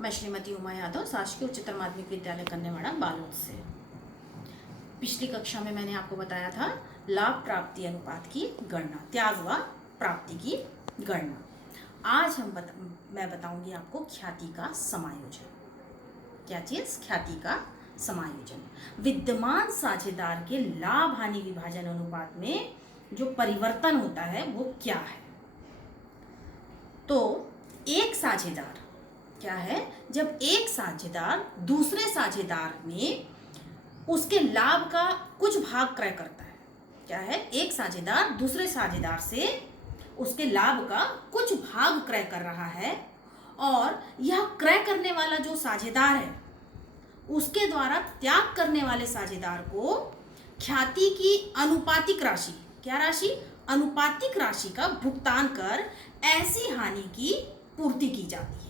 मैं श्रीमती उमा यादव शासकीय उच्चतर माध्यमिक विद्यालय कन्यावाड़ा बालोद से। पिछली कक्षा में मैंने आपको बताया था लाभ प्राप्ति अनुपात की गणना, त्याग व प्राप्ति की गणना। आज मैं बताऊंगी आपको ख्याति का समायोजन। क्या चीज? ख्याति का समायोजन। विद्यमान साझेदार के लाभ हानि विभाजन अनुपात में जो परिवर्तन होता है वो क्या है? तो एक साझेदार क्या है? जब एक साझेदार दूसरे साझेदार में उसके लाभ का कुछ भाग क्रय करता है। क्या है? एक साझेदार दूसरे साझेदार से उसके लाभ का कुछ भाग क्रय कर रहा है और यह क्रय करने वाला जो साझेदार है उसके द्वारा त्याग करने वाले साझेदार को ख्याति की अनुपातिक राशि, क्या राशि? अनुपातिक राशि का भुगतान कर ऐसी हानि की पूर्ति की जाती है।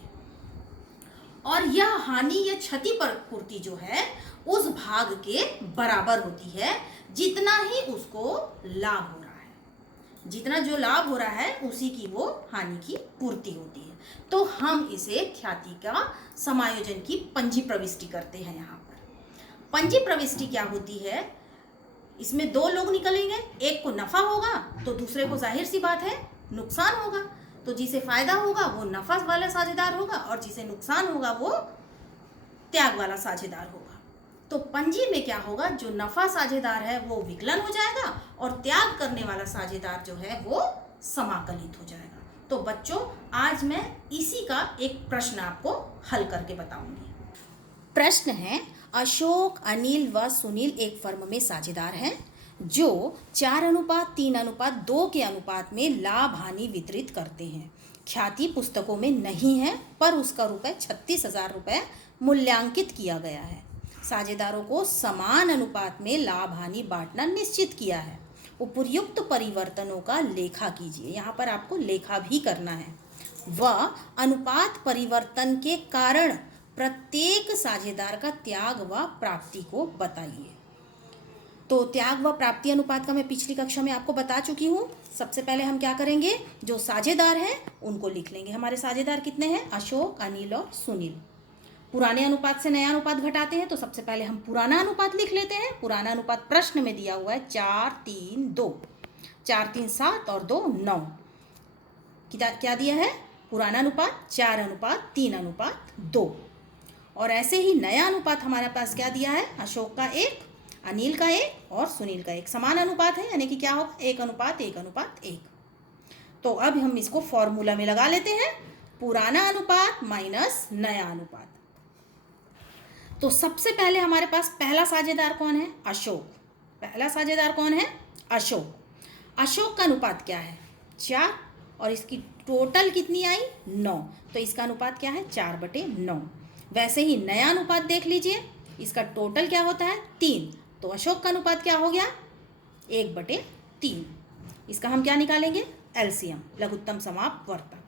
और यह हानि या क्षति पर पूर्ति जो है उस भाग के बराबर होती है जितना ही उसको लाभ हो रहा है। जितना जो लाभ हो रहा है उसी की वो हानि की पूर्ति होती है। तो हम इसे ख्याति का समायोजन की पंजी प्रविष्टि करते हैं। यहाँ पर पंजी प्रविष्टि क्या होती है? इसमें दो लोग निकलेंगे, एक को नफा होगा तो दूसरे को जाहिर सी बात है नुकसान होगा। तो जिसे फायदा होगा वो नफा वाला साझेदार होगा और जिसे नुकसान होगा वो त्याग वाला साझेदार होगा। तो पंजी में क्या होगा? जो नफा साझेदार है वो विकलन हो जाएगा और त्याग करने वाला साझेदार जो है वो समाकलित हो जाएगा। तो बच्चों, आज मैं इसी का एक प्रश्न आपको हल करके बताऊंगी। प्रश्न है, अशोक, अनिल व सुनील एक फर्म में साझेदार हैं जो 4:3:2 के अनुपात में लाभ हानि वितरित करते हैं। ख्याति पुस्तकों में नहीं है पर उसका रुपये 36,000 रुपये मूल्यांकित किया गया है। साझेदारों को समान अनुपात में लाभ हानि बांटना निश्चित किया है। उपर्युक्त परिवर्तनों का लेखा कीजिए। यहाँ पर आपको लेखा भी करना है। वह अनुपात परिवर्तन के कारण प्रत्येक साझेदार का त्याग व प्राप्ति को बताइए। तो त्याग व प्राप्ति अनुपात का मैं पिछली कक्षा में आपको बता चुकी हूँ। सबसे पहले हम क्या करेंगे? जो साझेदार हैं उनको लिख लेंगे। हमारे साझेदार कितने हैं? अशोक, अनिल और सुनील। पुराने अनुपात से नया अनुपात घटाते हैं तो सबसे पहले हम पुराना अनुपात लिख लेते हैं। पुराना अनुपात प्रश्न में दिया हुआ है 4:3:2। 4 3 7 और 2 9। क्या दिया है? पुराना अनुपात 4:3:2। और ऐसे ही नया अनुपात हमारे पास क्या दिया है? अशोक का 1, अनिल का 1 और सुनील का 1। समान अनुपात है यानी कि क्या होगा? 1:1:1। तो अब हम इसको फॉर्मूला में लगा लेते हैं। पुराना अनुपात माइनस नया अनुपात। तो सबसे पहले हमारे पास पहला साझेदार कौन है? अशोक। पहला साझेदार कौन है? अशोक। अशोक का अनुपात क्या है? 4 और इसकी टोटल कितनी आई? 9। तो इसका अनुपात क्या है? 4/9। वैसे ही नया अनुपात देख लीजिए, इसका टोटल क्या होता है? 3। तो अशोक का अनुपात क्या हो गया? 1/3। इसका हम क्या निकालेंगे? एलसीएम, लघुत्तम समापवर्तक।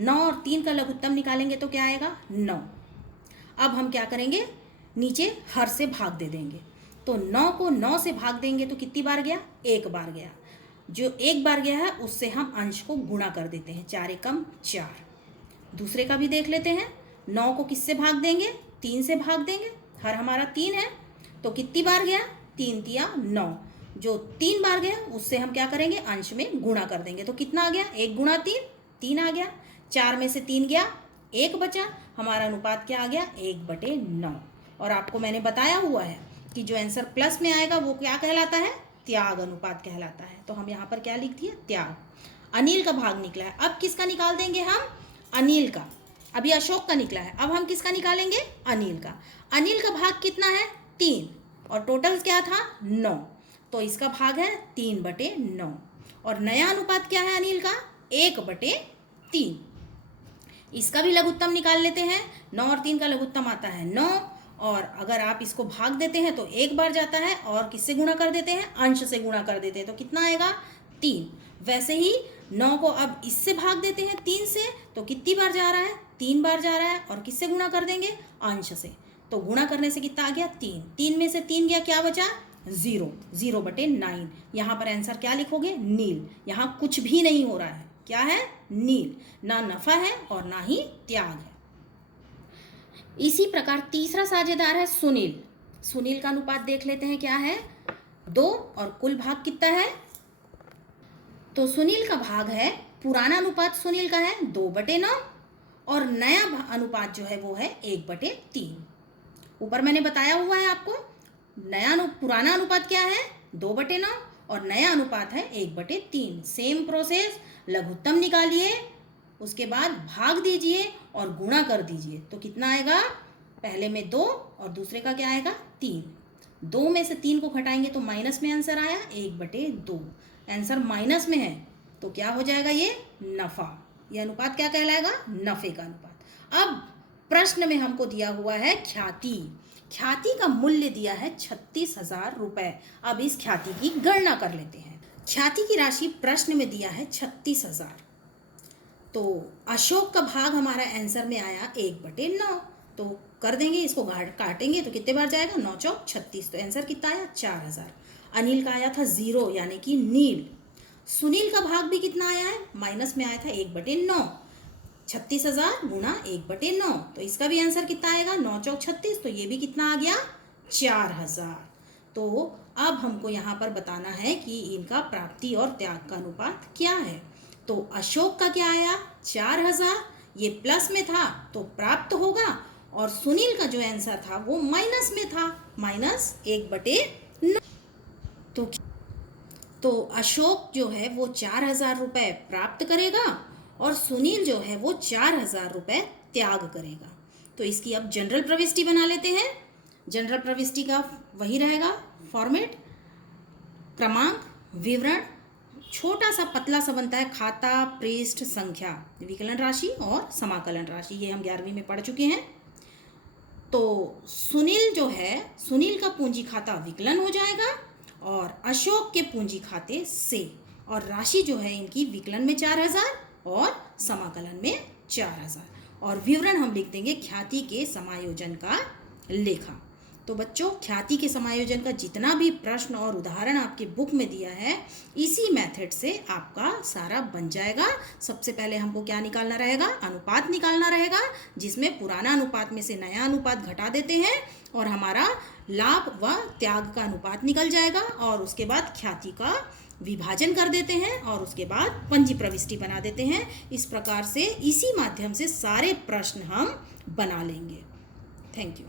9 और 3 का लघुत्तम निकालेंगे तो क्या आएगा? 9। अब हम क्या करेंगे? नीचे हर से भाग दे देंगे। तो 9 को 9 से भाग देंगे तो कितनी बार गया? 1 बार गया। जो 1 बार गया है उससे हम अंश को गुणा कर देते हैं। 4 एकम 4। दूसरे का भी देख लेते हैं। 9 को किससे भाग देंगे? 3 से भाग देंगे। हर हमारा 3 है तो कितनी बार गया? 3 तिया 9। जो 3 बार गया उससे हम क्या करेंगे? अंश में गुणा कर देंगे। तो कितना आ गया? 1 × 3, 3 आ गया। 4 में से 3 गया, 1 बचा। हमारा अनुपात क्या आ गया? 1/9। और आपको मैंने बताया हुआ है कि जो आंसर प्लस में आएगा वो क्या कहलाता है? त्याग अनुपात कहलाता है। तो हम यहाँ पर क्या लिख दिए? त्याग। अनिल का भाग निकला है। अब किसका निकाल देंगे हम? अनिल का। अभी अशोक का निकला है, अब हम किसका निकालेंगे? अनिल का। अनिल का भाग कितना है? 3 और टोटल क्या था? 9। तो इसका भाग है 3/9। और नया अनुपात क्या है अनिल का? 1/3। इसका भी लघुत्तम निकाल लेते हैं। 9 और 3 का लघुत्तम आता है 9 और अगर आप इसको भाग देते हैं तो 1 बार जाता है और किससे गुणा कर देते हैं? अंश से गुणा कर देते हैं। तो कितना आएगा? 3। वैसे ही 9 को अब इससे भाग देते हैं 3 से तो कितनी बार जा रहा है? 3 बार जा रहा है। और किससे गुणा कर देंगे? अंश से। तो गुणा करने से कितना आ गया? 3। 3 में से 3 गया, क्या बचा? 0। 0/9। यहाँ पर आंसर क्या लिखोगे? नील। यहाँ कुछ भी नहीं हो रहा है। क्या है? नील। ना नफा है और ना ही त्याग है। इसी प्रकार तीसरा साझेदार है सुनील। सुनील का अनुपात देख लेते हैं क्या है, 2 और कुल भाग कितना है। तो सुनील का भाग है, पुराना अनुपात सुनील का है 2/9 और नया अनुपात जो है वो है 1/3। ऊपर मैंने बताया हुआ है आपको, पुराना अनुपात क्या है 2/9 और नया अनुपात है 1/3। सेम प्रोसेस, लघुत्तम निकालिए, उसके बाद भाग दीजिए और गुणा कर दीजिए तो कितना आएगा, पहले में 2 और दूसरे का क्या आएगा 3। 2 में से 3 को घटाएंगे तो माइनस में आंसर आया 1/2। आंसर माइनस में है तो क्या हो जाएगा, ये नफा। ये अनुपात क्या कहलाएगा, नफे का अनुपात। अब प्रश्न में हमको दिया हुआ है ख्याति। ख्याति का मूल्य दिया है 36,000 रुपए। अब इस ख्याति की गणना कर लेते हैं। ख्याति की राशि प्रश्न में दिया है 36,000। तो अशोक का भाग हमारा आंसर में आया 1/9, तो कर देंगे, इसको काटेंगे तो कितने बार जाएगा, 9 चौक 36, तो आंसर कितना आया 4,000। अनिल का आया था 0 यानी कि नील। सुनील का भाग भी कितना आया है, माइनस में आया था 1/9, 36,000 गुणा 1/9, तो इसका भी आंसर कितना आएगा 9 चौक 36, तो ये भी कितना आ गया 4,000। तो अब हमको यहाँ पर बताना है कि इनका प्राप्ति और त्याग का अनुपात क्या है। तो अशोक का क्या आया 4,000, ये प्लस में था तो प्राप्त होगा, और सुनील का जो आंसर था वो माइनस में था, -1/9। तो अशोक जो है वो 4,000 रुपये प्राप्त करेगा और सुनील जो है वो 4,000 रुपये त्याग करेगा। तो इसकी अब जनरल प्रविष्टि बना लेते हैं। जनरल प्रविष्टि का वही रहेगा फॉर्मेट, क्रमांक, विवरण, छोटा सा पतला सा बनता है खाता, पृष्ठ, संख्या, विकलन राशि और समाकलन राशि, ये हम 11वीं में पढ़ चुके हैं। तो सुनील जो है, सुनील का पूंजी खाता विकलन हो जाएगा और अशोक के पूंजी खाते से, और राशि जो है इनकी विकलन में 4,000 और समाकलन में 4,000, और विवरण हम लिख देंगे ख्याति के समायोजन का लेखा। तो बच्चों, ख्याति के समायोजन का जितना भी प्रश्न और उदाहरण आपके बुक में दिया है, इसी मेथड से आपका सारा बन जाएगा। सबसे पहले हमको क्या निकालना रहेगा, अनुपात निकालना रहेगा, जिसमें पुराना अनुपात में से नया अनुपात घटा देते हैं और हमारा लाभ व त्याग का अनुपात निकल जाएगा, और उसके बाद ख्याति का विभाजन कर देते हैं और उसके बाद पंजी प्रविष्टि बना देते हैं। इस प्रकार से इसी माध्यम से सारे प्रश्न हम बना लेंगे। Thank you.